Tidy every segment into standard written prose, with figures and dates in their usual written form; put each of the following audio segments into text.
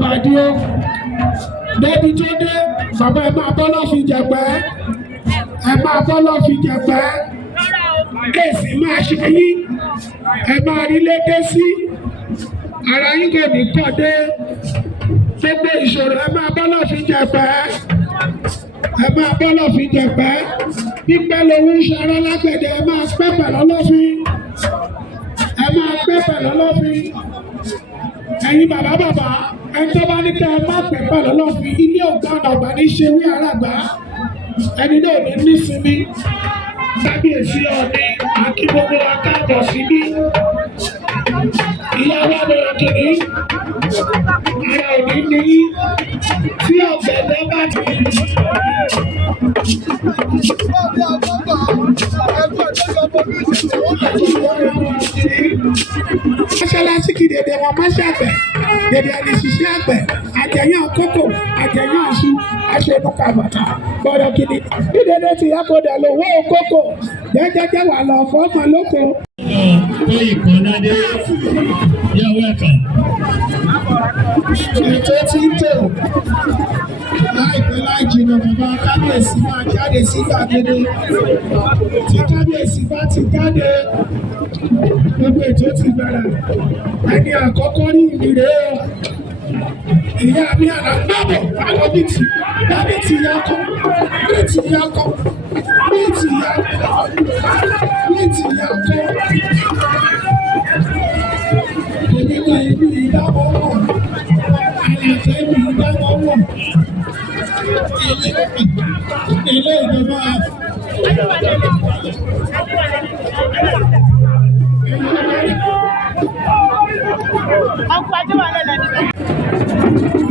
bàdí o débi tó dé bàbá ẹ máa bọ́ lọ́ fi jẹ̀pẹ́ ẹ máa bọ́ lọ́ fi jẹ̀pẹ́ kéèsì máa ṣe yín ẹ máa rí lédè sí ara yín kò ní kọ́ dé gbogbo ìṣòro ẹ máa bọ́ lọ́ fi jẹ̀pẹ́ ẹ máa bọ́ lọ́ fi jẹ̀pẹ́ pípẹ́ lówó ń ṣara lágbẹ̀dẹ ẹ máa pẹ́ pẹ̀lú ọlọ́fin ẹ máa pẹ́ pẹ̀lú ọlọ́fin ẹ̀yin bàbá ẹni tó bá ní kẹ́ ẹ má pẹ́ pẹ̀lú ọlọ́fin ilé ọ̀gá ọ̀gbà ní ṣe wí àràgbá ẹni náà ní nísinmi kábíyèsí ọ̀ní àti gbogbo wa káàbọ̀ síbí ìyá wa bẹ̀rẹ̀ kìíní ara òní ní tí ọ̀gbẹ̀dẹ̀ bá ti. Mọ́ṣáláṣí kì dèdè wọn má ṣàgbẹ̀ dèdè ẹni ṣiṣẹ́ àgbẹ̀ àjẹyàn kókò àjẹyàn aṣù aṣọ́nùkà bàtà gbọ́dọ̀ kìíní bí dèdè ti yá kódà lówó kókò jẹ́jẹ́jẹ́ wà lọ fọ́ọ̀mù lóko. Ìkọ́nádé yàwó ẹ̀ka. Ètò tí ń tò láìpẹ́ láì jìnnà bàbá kábíyèsí máa jáde sí gbàgede tí kábíyèsí bá ti jáde gbogbo ètò ti bẹ̀rẹ̀ ẹni àkọ́kọ́ ní ìrè o ìyá mi àná gbàbọ̀ àwọn bìtì bábìtì yakọ bìtì yakọ bìtì yakọ bìtì yakọ èmi náà ibi ìdáwọ́ wọ̀ àlàfẹ́ mi ìdáwọ́ wọ̀ ilé ìjọba.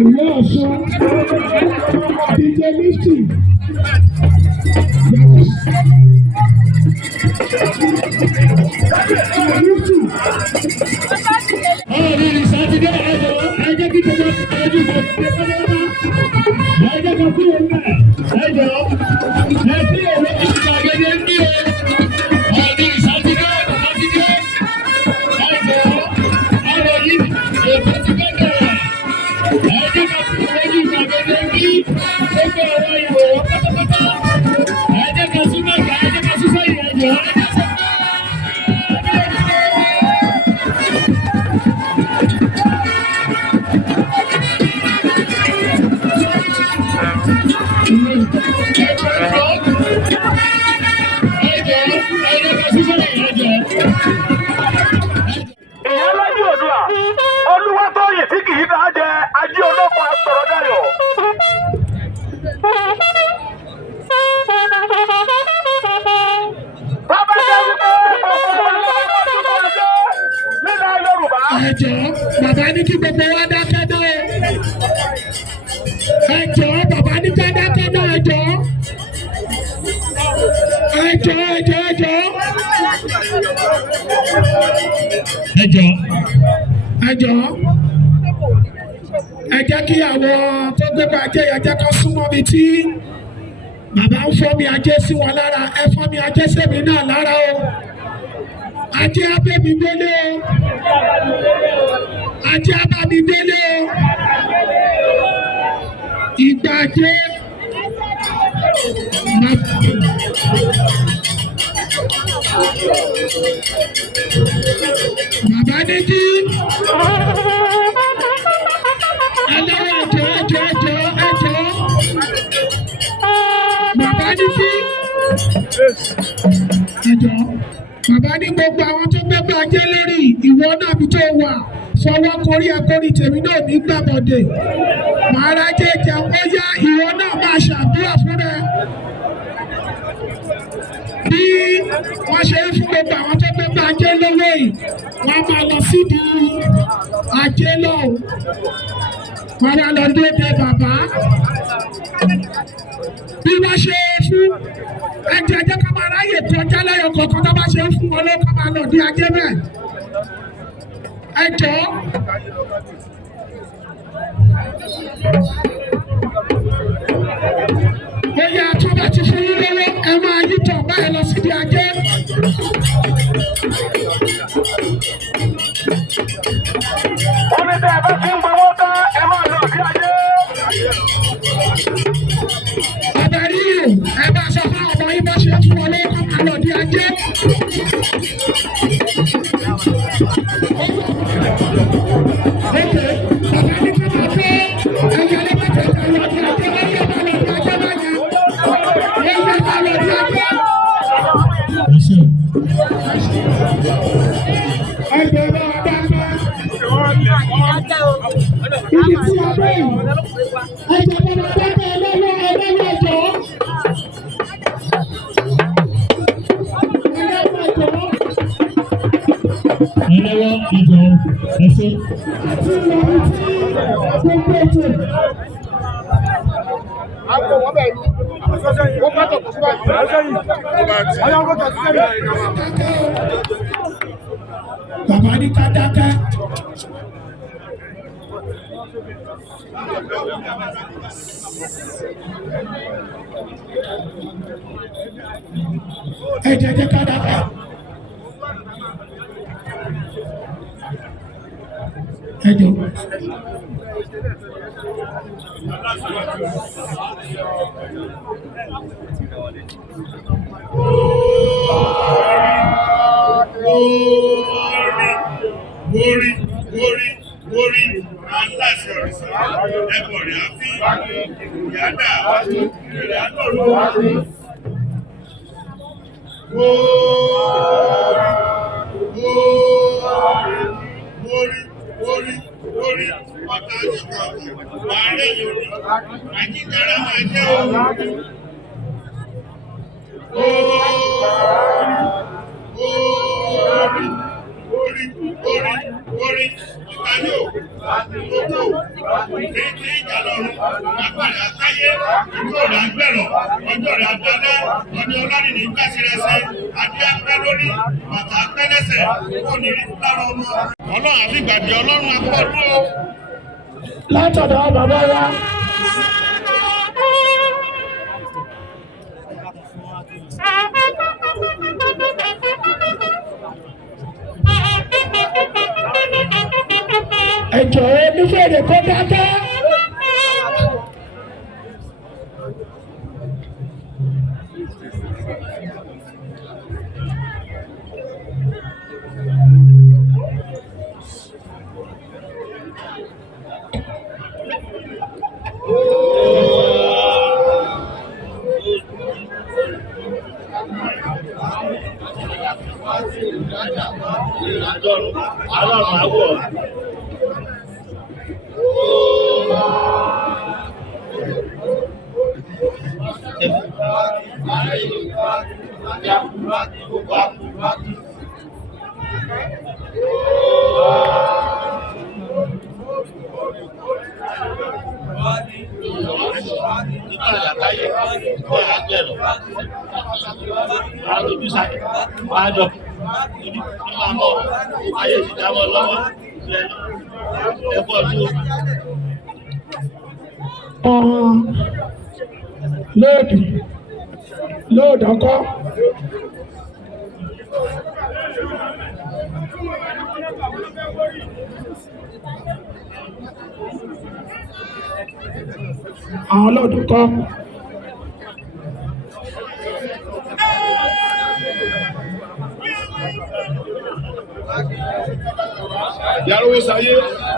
Ìlú Ọ̀ṣun DJ Lifty. Ọ̀rẹ́ Sátidé ẹ̀jọ̀ ẹ̀jẹ̀ kí tó bá ẹ̀jú bọ̀ ẹ̀jẹ̀ kan fún òun náà ẹ̀jọ̀ ẹ̀fí òun kí tó gbàgede ní o. Ọ̀rẹ́ Sátidé Sátidé ẹ̀jọ̀ ọ̀rọ̀ yìí ètò ti fẹ́ bẹ̀rẹ̀ ẹ̀jẹ̀ kan fún ojú gbàgede ní gbogbo ọ̀rọ̀ ìwò pátápátá ẹ̀jẹ̀ kan sún mẹ́ta ẹ̀jẹ̀ kan sún sẹ́yìn ẹ̀jọ̀ ẹ̀jẹ̀ sọ. Ìyálójú Oòduà, Olúwatóyìn tí kì í dá jẹ Ají olóko asọ̀rọ̀ dayọ̀. Bàbá jẹ́ wípé ọ̀pọ̀ nílẹ̀ Yorùbá. Ẹ̀jọ̀ bàbá ní kí gbogbo wa dákẹ́ náà. Ẹ̀jọ̀ bàbá ní ká dákẹ́ náà ẹ̀jọ̀. Ẹ̀jọ̀. Ẹ jẹ́ kí àwọn tó gbégbá ajé yẹn jẹ́ kó súnmọ́ mi tí bàbá ń fọ́ mi ajé sí wọn lára ẹ fọ́ mi ajé sẹ́mi náà lára o. Ajé abẹ́mi délé o. Ajé abámi délé o. Ìgbà ajé. Bàbá ní kí ẹlẹ́wọ̀n ẹjọ́. Bàbá ní kí ẹjọ́. Bàbá ní gbogbo àwọn tó gbẹ́gbẹ́ ajé lérí ìwọ náà bí tó wà fọwọ́ korí ẹ̀kọ́rí tèmi náà ní gbàbọ̀dé. Màá rájẹ́ jẹun ó yá ìwọ náà máa ṣàdúrà fún rẹ. Bí wọ́n ṣe ń fún gbogbo àwọn tó gbẹ́gbẹ́ ajé lówó yìí, wọ́n máa lọ sídìí ajé náà. Wọ́n máa lọ dé bàbá. Bí wọ́n ṣe fún ẹjẹ́ ká máa ráyè kọjá lẹ́yọ̀ kọ̀ọ̀kan tó bá ṣe ń fún wọn ló ká máa lọ dé ajé bẹ́ẹ̀. Ẹ jọ̀ọ́. Oyè àtúbà ti fún yín lọ́wọ́ ẹ máa yí tọ̀ báyìí lọ síbi ajé. Ó ní bẹ́ẹ̀ bá ti ń gbowó tán ẹ máa lọ Ibi tí a dé yìí, ẹ̀jẹ̀ bẹ̀rẹ̀ pẹ́pẹ́ ẹlẹ́wọ́ ẹjọ́. Ẹlẹ́wọ́ ìjọ ẹsẹ̀. Àti ìlọrin tí gbogbo ètò. Bàbá ní ká dákẹ́. Ẹ jẹ́ ká dákẹ́. Ẹ jọ. Orí aláṣẹ ọ̀rẹ́sà ẹ̀bọ̀ rẹ̀ á fi ìyáda ìrẹ̀ àtọ̀rọ̀. Orí ọ̀tá ìṣúná àárẹ̀ yorì àjíjára máa jẹ́ orí ọ̀tá yóò gbogbo ètò ìjàlọ́run agbára káyé ìjọ rẹ̀ agbẹ̀rọ̀ ọjọ́ rẹ̀ agbádá ọdún ọlọ́rin ní gbàsírẹsẹ adé apẹ́ lórí bàtà apẹ́ lẹ́sẹ̀ kò ní rí lára ọmọ. Ọlọ́run àfìgbàdì ọlọ́run akọ́dún o. Látọ̀dọ̀ bàbá wa. Ẹ jọ̀ọ́ onífèrè kó dákẹ́. Lóòdù ọkọ. Àwọn lóòdù kọ́. Yàrá owó sáyé,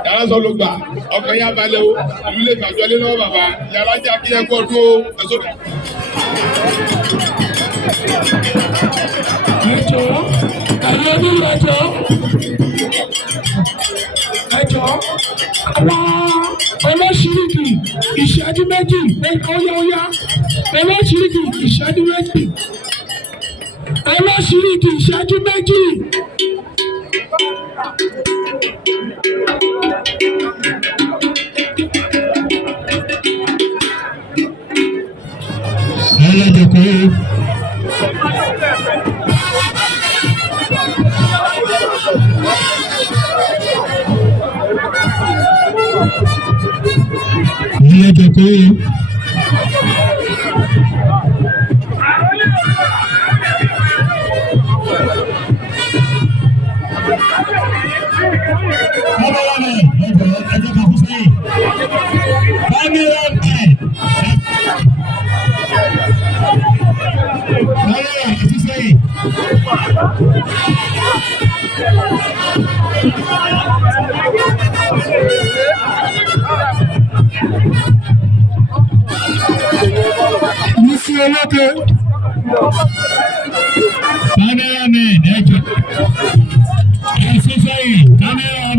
yàrá sọ ló gbà, ọkàn yà balẹ̀ o, ìlú lè gbàjọ lé lọ́wọ́ bàbá, yàrá jẹ́ kí ẹ kọ́ dúró ẹ̀sọ́. Ẹjọ́ ẹ̀yẹ nílò ẹjọ́ àwọn olóṣìíríkì ìṣẹ́jú méjì óyá olóṣìíríkì ìṣẹ́jú méjì olóṣìíríkì ìṣẹ́jú méjì. Cameraman, camera.